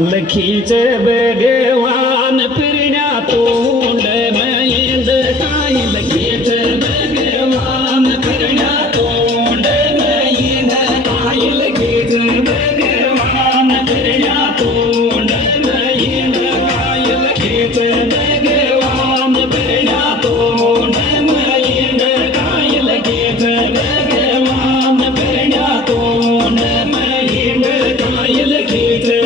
लखीचे भगवान फिरण्या तोंड मयंद काय लखीचे भगवान फिरण्या तोंड मयंद काय लखीचे भगवान फिरण्या तोंड मयंद काय लखीचे भगवान फिरण्या तोंड मयंद काय लखीचे भगवान फिरण्या तोंड मयंद काय लखीचे